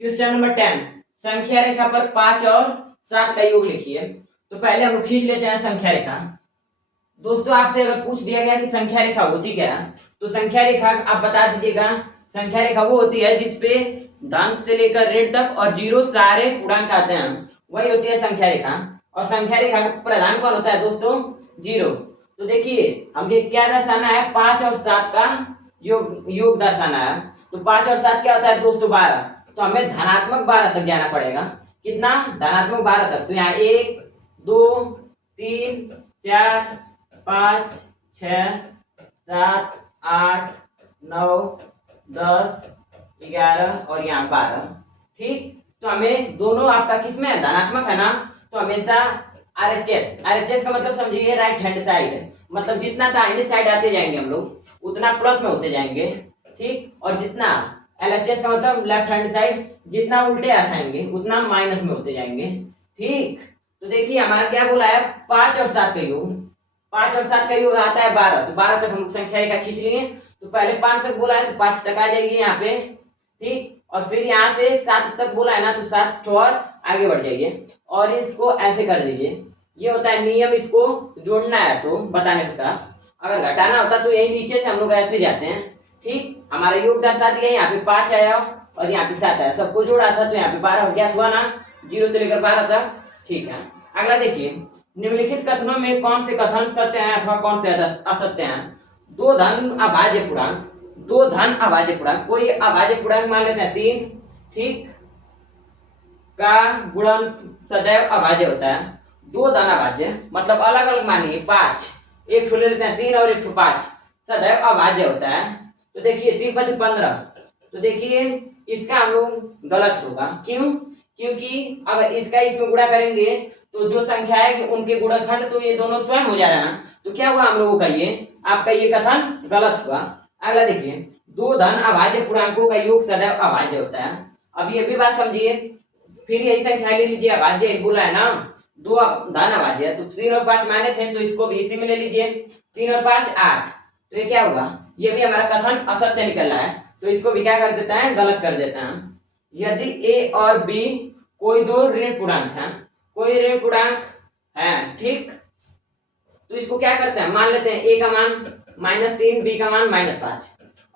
Question number 10, संख्या रेखा पर 5 और 7 का योग लिखिए। तो पहले हम लोग खींच लेते हैं संख्या रेखा। दोस्तों आपसे अगर पूछ दिया गया कि संख्या रेखा होती क्या है, तो संख्या रेखा आप बता दीजिएगा। संख्या रेखा वो होती है जिसपे धन से लेकर ऋण तक और जीरो सारे पूर्णांक आते हैं, वही होती है संख्या रेखा। और संख्या रेखा का प्रधान कौन होता है दोस्तों? जीरो। तो देखिए हमने क्या दर्शाना है, 5 और 7 का योग दर्शाना है। तो 5 और 7 क्या होता है दोस्तों? 12। तो हमें धनात्मक 12 तक जाना पड़ेगा। कितना? धनात्मक 12 तक। तो यहाँ 1 2 3 4 5 6 7 8 9 10 11 और यहाँ 12। ठीक, तो हमें दोनों आपका किसमें है? धनात्मक है ना। तो हमेशा आरएचएस का मतलब समझिए राइट हैंड साइड, मतलब जितना दाहिने साइड आते जाएंगे हम लोग उतना प्लस में होते जाएंगे। ठीक, और जितना एलएचएस का मतलब लेफ्ट हैंड साइड, जितना उल्टे आ जाएंगे उतना माइनस में होते जाएंगे। ठीक, तो देखिए हमारा क्या बोला है, 5 और 7 का योग। 5 और 7 का योग आता है 12। तो 12 तक हम संख्या रेखा खींच लिए। तो पहले 5 तक बोला है तो 5 तक आ जाएगी यहाँ पे। ठीक, और फिर यहाँ से 7 तक बोला है ना, तो 7 और आगे बढ़ जाइए और इसको ऐसे कर दीजिए। ये होता है नियम, इसको जोड़ना है तो बताने का। अगर घटाना होता तो यही नीचे से हम लोग ऐसे जाते हैं। ठीक, हमारा योग दर्शा दिया, यहाँ पे 5 आया और यहाँ पे 7 आया, सबको जोड़ा था तो यहाँ पे 12 ज्ञात हुआ ना, 0 से लेकर 12 तक। ठीक है, अगला देखिए, निम्नलिखित कथनों में कौन से कथन सत्य हैं अथवा कौन से असत्य हैं? दो धन अभाज्य पूर्णांक, दो धन अभाज्य पूर्णांक, कोई अभाज्य पूर्णांक मान लेते हैं 3। ठीक, का गुणन सदैव अभाज्य होता है। दो धन अभाज्य मतलब अलग अलग मानिए 5, एक ठो ले लेते हैं 3 और एक ठो 5, सदैव अभाज्य होता है। तो देखिए 3 5 15। तो देखिए इसका हम लोग गलत होगा। क्यों? क्योंकि अगर इसका इसमें गुणा करेंगे तो जो संख्या है उनके गुणनखंड तो ये दोनों स्वयं हो जा रहा है, तो क्या हुआ हम लोगों का ये आपका ये कथन गलत हुआ। अगला देखिए, दो धन अभाज्य पूर्णांकों का योग सदैव अभाज्य होता है। अब ये भी बात समझिए, फिर यही संख्या ले लीजिए, अभाज्य बोला है ना, दो धन अभाज्य, तो 3 और 5 माने थे तो इसको भी इसी में ले लीजिए। 3 और 5 8। तो ये क्या हुआ? ये भी हमारा कथन असत्य निकल रहा है, तो इसको भी क्या कर देता है? गलत कर देता है। यदि ए और बी कोई दो ऋण पूर्णांक है, कोई ऋण पूर्णांक है, ठीक, तो इसको क्या करते हैं? मान लेते हैं ए का मान -3, बी का मान -5,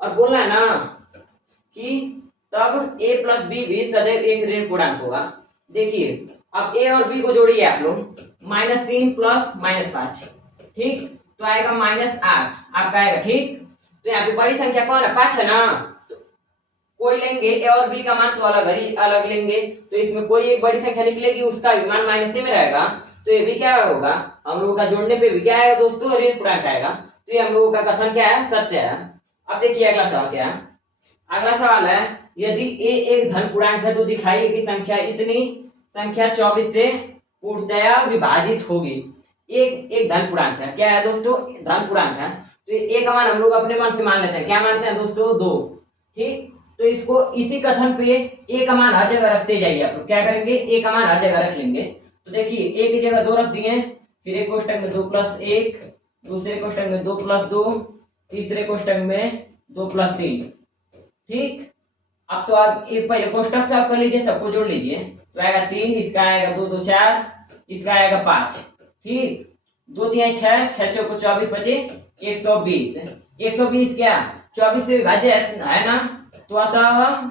और बोलना है ना कि तब a प्लस बी भी सदैव एक ऋण पूर्णांक होगा। देखिए अब a और b को जोड़िए आप लोग, -3 प्लस -5, ठीक, तो आएगा -8 आपका आएगा। ठीक, तो यहाँ पे बड़ी संख्या कौन है? 5 है ना, तो कोई लेंगे a और b का मान तो अलग लेंगे, तो इसमें कोई एक बड़ी संख्या निकलेगी, उसका भी मान माइनस में रहेगा, तो ये भी क्या होगा हम लोगों का? जोड़ने पे भी क्या आएगा दोस्तों? ऋण पूर्णांक आएगा। तो ये हम लोगों का कथन क्या है? सत्य है। अब देखिए अगला सवाल क्या है। अगला सवाल है, यदि a एक धन पूर्णांक है तो दिखाइए कि संख्या इतनी संख्या 24 से पूर्णतया विभाजित होगी। एक धन पूर्णांक है, क्या है दोस्तों? धन पूर्णांक है। तो a का मान हम लोग अपने मन से मान लेते हैं, क्या मानते हैं दोस्तों? 2। ठीक, तो इसको इसी कथन पे a का मान हर जगह रखते जाइए आप लोग। क्या करेंगे? a का मान हर जगह रख लेंगे। तो देखिए a की जगह 2 रख दिए, फिर एक कोष्टक में 2 + 1, दूसरे कोष्टक में 2 + 2, तीसरे कोष्टक में 2 + 3। ठीक, अब तो आप एक पहले कोष्टक साफ कर लीजिए, सबको जोड़ लीजिए, तो आएगा 3, इसका आएगा 2 2 4, इसका आएगा 5। ठीक, 2 3 6, 6 चौको 24 बचे 120। 120 क्या 24 से विभाज्य है ना, तो अतः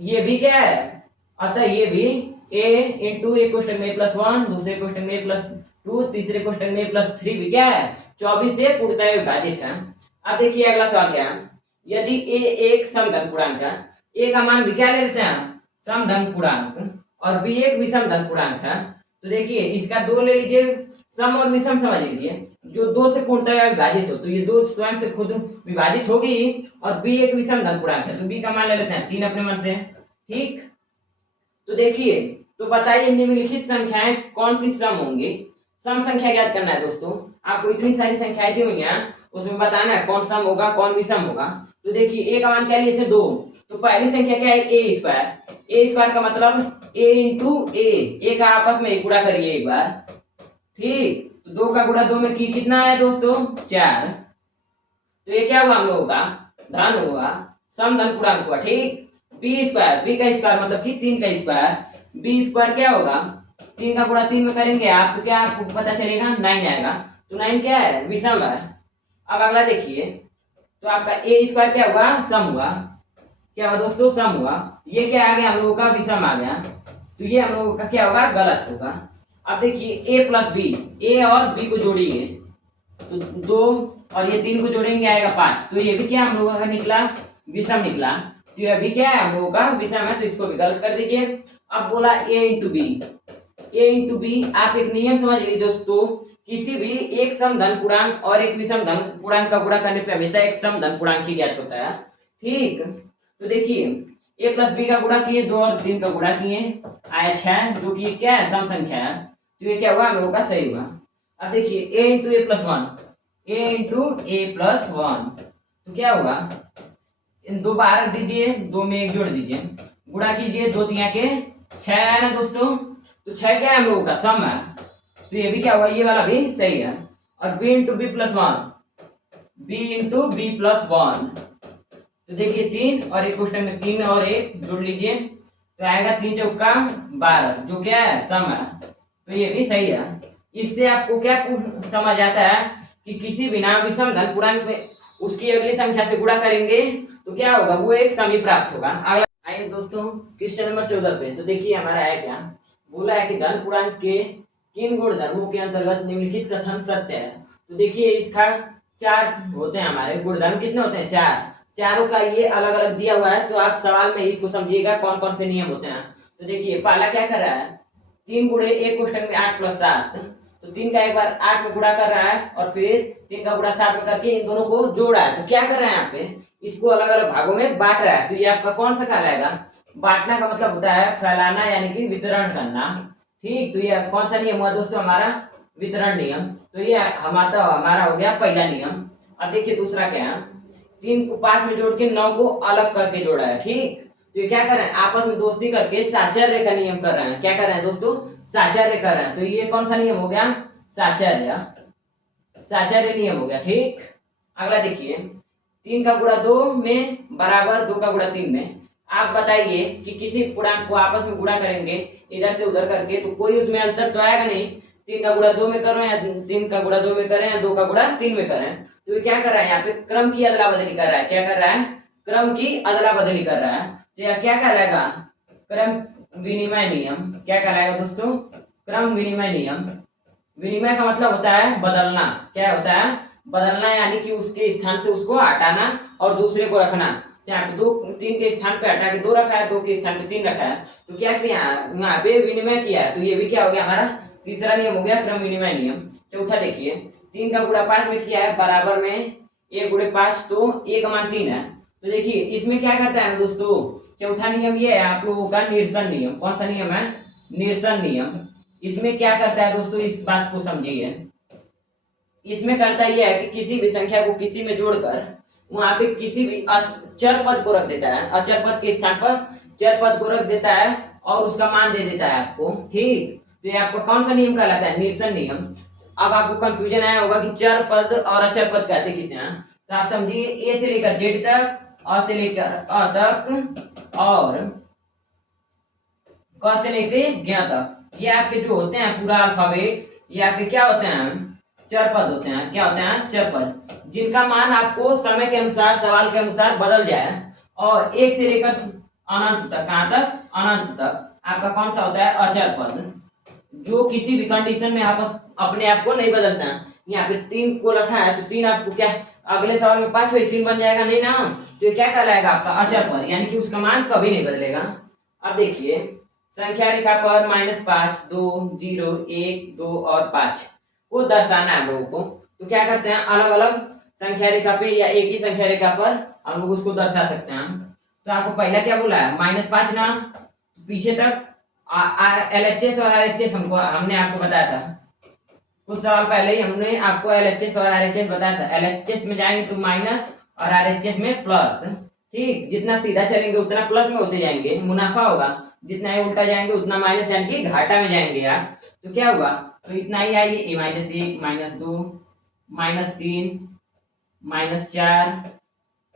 ये भी क्या है? अतः ये भी a इंटू एक कोष्टक में +1, दूसरे कोष्टक में +2, तीसरे कोष्टक में +3 भी क्या है? 24 से पूर्णतः विभाजित है। अब देखिए अगला सवाल क्या है। यदि a एक समधन पूर्णांक है, a का मान भी क्या ले लेते हैं? समधन पूर्णांक, और b एक विषम धन पूर्णांक है, तो देखिए इसका 2 ले लीजिए, सम और विषम समझ लीजिए। जो 2 से पूर्णतः विभाजित हो तो ये 2 स्वयं से खुद विभाजित होगी, और b एक विषम धन पूर्णांक है तो b का मान ले लेते हैं 3 अपने मन से। ठीक, तो देखिए, तो बताइए निम्नलिखित संख्याएं कौन सी सम होंगी? सम संख्या ज्ञात करना है दोस्तों। आपको इतनी सारी संख्याएं दी हुई हैं, उसमें बताना है कौन सम होगा कौन विषम होगा। तो देखिए a का मान क्या लिए थे? 2, तो पहली संख्या क्या है? a² का मतलब a इंटू a का आपस में गुणा करिए एक बार। ठीक, तो 2 का गुणा 2 में की कितना आया दोस्तों? 4। तो ये क्या हुआ हम लोगों का? धन हुआ, समधन पूर्णांक हुआ। ठीक, बी स्क्वायर, बी का स्क्वायर मतलब कि 3 का स्क्वायर, बी स्क्वायर क्या होगा, 3 का गुणा 3 में करेंगे आप तो क्या आपको पता चलेगा 9 आएगा। तो 9 क्या है, विषम है। अब अगला देखिए, तो आपका ए स्क्वायर क्या हुआ, सम हुआ, क्या हुआ दोस्तों, सम हुआ। ये क्या आ गया हम लोगों का, विषम आ गया, तो ये हम लोगों का क्या होगा, गलत होगा। अब देखिए ए प्लस बी, ए और बी को जोड़िए तो 2 और ये 3 को जोड़ेंगे आएगा 5, तो ये भी क्या हम लोगों का निकला, विषम निकला। तो ये भी क्या है हम लोगों का विषम है, तो इसको भी गलत कर दीजिए। अब बोला ए इंटू बी, ए इंटू बी, आप एक नियम समझ लीजिए दोस्तों, किसी भी एक समधन पूर्णांक और एक विषम धन पूर्णांक का गुणा करने पे हमेशा एक समधन पूर्णांक ही ज्ञात होता है। ठीक, तो देखिए ए प्लस बी का गुणा किए, 2 और 3 का गुणा किए, आया 6, जो कि क्या है, सम संख्या है, तो ये क्या होगा हम लोगों का सही हुआ। अब देखिए ए इंटू ए प्लस वन, ए इंटू ए प्लस वन, तो क्या होगा, इन 2 बार रख दीजिए, 2 में 1 जोड़ दीजिए, गुणा कीजिए, 2 3 के 6 है ना दोस्तों, तो 6 क्या है हम लोगों का सम है, तो ये भी क्या हुआ, ये वाला भी सही है। और B into B plus one, B into B plus one, तो देखिए 3 और एक क्वेश्चन में 3 और 1 जोड़ लीजिए, तो आएगा 3 चौका 12, जो क्या है सम है, तो ये भी सही है। इससे आपको क्या समझ आता है कि किसी बिना विषम धन पूर्णांक में उसकी अगली संख्या से गुणा करेंगे तो क्या होगा, वो एक सम ही प्राप्त होगा। अगला आइए दोस्तों क्वेश्चन नंबर 14 पे, तो देखिए हमारा है क्या, बोला है कि धन पूर्णांक के किन गुण धर्मों के अंतर्गत निम्नलिखित कथन सत्य है। तो देखिए इसका 4 होते हैं हमारे गुणधर्म, कितने होते हैं, 4, चारों का ये अलग अलग दिया हुआ है, तो आप सवाल में इसको समझिएगा कौन कौन से नियम होते हैं। तो देखिए पहला क्या कर रहा है, 3 गुणे एक क्वेश्चन में 8 प्लस 7, तो 3 का एक बार 8 में गुणा कर रहा है और फिर 3 का गुणा 7 में करके इन दोनों को जोड़ा है, तो क्या कर रहा है यहाँ पे, इसको अलग अलग भागों में बांट रहा है। तो ये आपका कौन सा कहलाएगा, बांटना का मतलब होता है फैलाना यानी कि वितरण करना। ठीक, तो ये कौन सा नियम हुआ दोस्तों, हमारा वितरण नियम। तो ये हमारा हो गया पहला नियम। अब देखिए दूसरा क्या है, 3 को 5 में जोड़ के 9 को अलग करके जोड़ा है। ठीक, तो ये क्या कर रहे हैं, आपस में दोस्ती करके साचर्य का नियम कर रहे हैं। क्या कर रहे हैं दोस्तों, साचर्य कर रहे हैं। तो ये कौन सा नियम हो गया, साचर्य, साचर्य नियम हो गया। ठीक, अगला देखिए 3 का गुणा 2 में बराबर 2 का गुणा 3 में, आप बताइए कि किसी पूर्णांक को आपस में गुणा करेंगे इधर से उधर करके तो कोई उसमें अंतर तो आएगा नहीं। 3 का गुणा 2 में करें या 3 का गुणा 2 में करें या 2 का गुणा 3 में करें, तो ये क्या कर रहा है, यहाँ पे क्रम की अदला बदली कर रहा है। क्या कर रहा है, क्रम की अदला बदली कर रहा है। तो यह क्या कहलाएगा, क्रम विनिमय नियम। क्या कहलाएगा दोस्तों, क्रम विनिमय नियम। विनिमय का मतलब होता है बदलना, क्या होता है, बदलना यानी कि उसके स्थान से उसको हटाना और दूसरे को रखना। यहाँ पे 2 3 के स्थान पे हटा के 2 रखा है, 2 के स्थान पे 3 रखा है, तो क्या किया यहाँ पे विनिमय किया है, तो ये भी क्या हो गया हमारा तीसरा नियम हो गया, क्रम विनिमय नियम। चौथा देखिए 3 का गुणा 5 में किया है, बराबर में 1 गुणे 5, तो 1 का मान 3 है। तो देखिए इसमें क्या करता है दोस्तों, चौथा नियम ये है आप लोगों का निरसन नियम। कौन सा नियम है, निरसन नियम। इसमें क्या करता है दोस्तों, इस बात को समझिए, इसमें करता यह है कि किसी भी संख्या को किसी में जोड़कर वहां पे किसी भी चर पद को रख देता है, अचर पद के स्थान पर चर पद को रख देता है और उसका मान दे देता है आपको। ठीक, तो ये आपका कौन सा नियम कहलाता है, निरसन नियम। अब आपको कंफ्यूजन आया होगा कि चर पद और अचर पद कहते किसे हैं, तो आप समझिए ए से लेकर जेड तक, अ से लेकर अ तक और क से लेकर ज्ञ तक, ये आपके जो होते हैं पूरा अल्फाबेट, ये आपके क्या होते हैं, चर पद होते हैं। क्या होते हैं, चर पद, जिनका मान आपको समय के अनुसार सवाल के अनुसार बदल जाए और 1 से लेकर अनंत तक, कहां तक, अनंत तक आपका कौन सा होता है, अचर पद, जो किसी भी कंडीशन में आपस अपने आप को नहीं बदलता है। यहाँ पे 3 को रखा है तो 3 आपको क्या अगले सवाल में 5 3 बन जाएगा नहीं ना, तो ये क्या कहलाएगा आपका अचर पद, यानी कि उसका मान कभी नहीं बदलेगा। अब देखिए संख्या रेखा पर -5 2 0 1 2 और 5 को दर्शाना है हम लोगों को, तो क्या करते हैं अलग अलग संख्या रेखा पे या एक ही संख्या रेखा पर हम लोग उसको दर्शा सकते हैं। तो आपको पहला क्या बोला है, -5 ना, पीछे तक LHS और RHS हमने आपको बताया था कुछ सवाल पहले ही, हमने आपको LHS और RHS बताया था। LHS में जाएंगे तो माइनस और RHS में प्लस। ठीक, जितना सीधा चलेंगे उतना प्लस में होते जाएंगे, मुनाफा होगा, जितना ही उल्टा जाएंगे उतना माइनस यानी कि घाटा में जाएंगे आप, तो क्या होगा, तो इतना ही आइए A -1 -2 -3 -4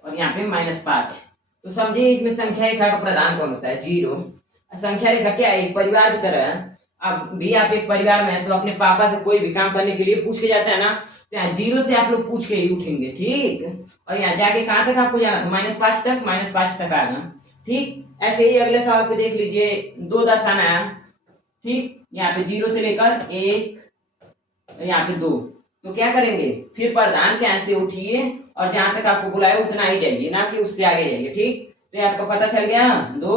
और यहाँ पे -5, तो समझिए इसमें संख्या रेखा का प्रधान कौन होता है? जीरो। संख्या रेखा क्या है? एक परिवार की तरह है। अब भी आप एक परिवार में हैं तो अपने पापा से कोई भी काम करने के लिए पूछ के जाते हैं ना, तो यहाँ जीरो से आप लोग पूछ के ही उठेंगे, ठीक। और यहाँ जाके कहाँ तक आपको जाना था? -5 तक, -5 तक आना, ठीक। ऐसे ही अगले सवाल पे देख लीजिए, 2 दर्शाना है, ठीक। यहाँ पे 0 से लेकर 1, यहाँ पे 2। तो क्या करेंगे? फिर प्रधान के यहाँ से उठिए और जहां तक आपको बुलाया उतना ही जाइए, ना कि उससे आगे जाइए, ठीक। तो ये आपको पता चल गया ना, 2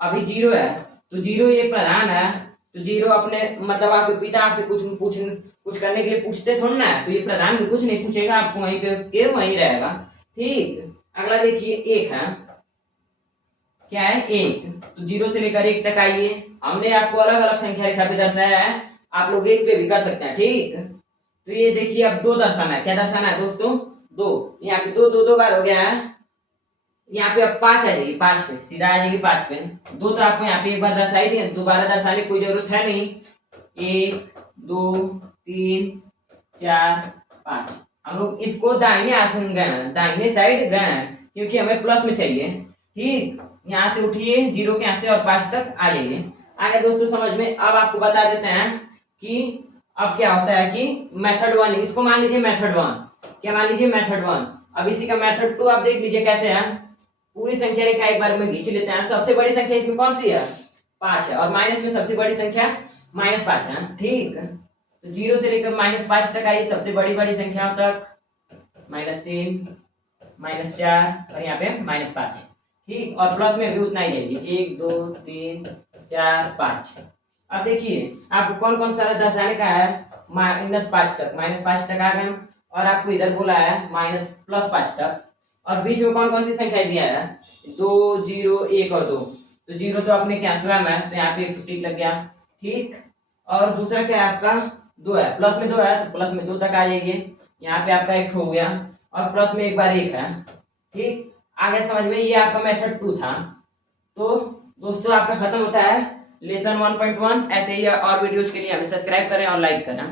अभी 0 है, तो 0 ये प्रधान है, तो 0 अपने मतलब आपके पिता आपसे कुछ करने के लिए पूछते थोड़ा ना, तो ये प्रधान भी कुछ नहीं पूछेगा, आपको वहीं पे वहीं रहेगा, ठीक। अगला देखिए 1 है, क्या है? 1। तो 0 से लेकर 1 तक आइए। हमने आपको अलग अलग संख्या रेखा पे दर्शाया है, आप लोग 1 पे भी कर सकते हैं, ठीक। तो ये देखिए अब 2 दर्शाना है। क्या दर्शाना है दोस्तों? 2। यहाँ पे 2 2 2 बार हो गया है। यहाँ पे अब 5 आ जाएगी, 5 पे सीधा आ जाएगी 5 पे। 2 तो आपको यहाँ पे एक बार दर्शाई दी, दोबारा दर्शाने की कोई जरूरत है नहीं। 1 2 3 4 5। हम लोग इसको दाहिने हाथ में गए, दाहिने साइड गए, क्योंकि हमें प्लस में चाहिए, ठीक। यहाँ से उठिए 0 के यहाँ से और 5 तक आ जाइए। आगे दोस्तों समझ में। अब आपको बता देते हैं कि अब क्या होता है कि मेथड 1, इसको मान लीजिए मेथड 1। क्या मान लीजिए? मेथड 1। अब इसी का मेथड 2 आप देख लीजिए कैसे है। पूरी संख्या रेखा एक बार में खींच लेते हैं। सबसे बड़ी संख्या इसमें कौन सी है? 5 है, और माइनस में सबसे बड़ी संख्या -5 है, ठीक। तो 0 से लेकर -5 तक आई सबसे बड़ी संख्याओं तक, -3 -4 और यहाँ पे -5, ठीक। और प्लस में भी उतना ही जाएगी, 1 2 3 4 5। अब देखिए आपको कौन कौन सा दर्शाने का है? -5 तक, -5 तक आ गए, और आपको इधर बोला है +5 तक, और बीच में कौन कौन सी संख्या दिया है? 2 0 1 और 2। तो 0 तो अपने क्या स्वयं है, तो यहाँ पे एक टिक लग गया, ठीक। और दूसरा क्या है आपका? 2 है, प्लस में 2 है, तो प्लस में 2 तक आ जाइए। यहाँ पे आपका 1 हो गया, और प्लस में एक बार 1 है, ठीक। आगे समझ में। ये आपका मेथड 2 था। तो दोस्तों आपका खत्म होता है लेसन 1.1। ऐसे ही और वीडियोज के लिए हमें सब्सक्राइब करें और लाइक करें।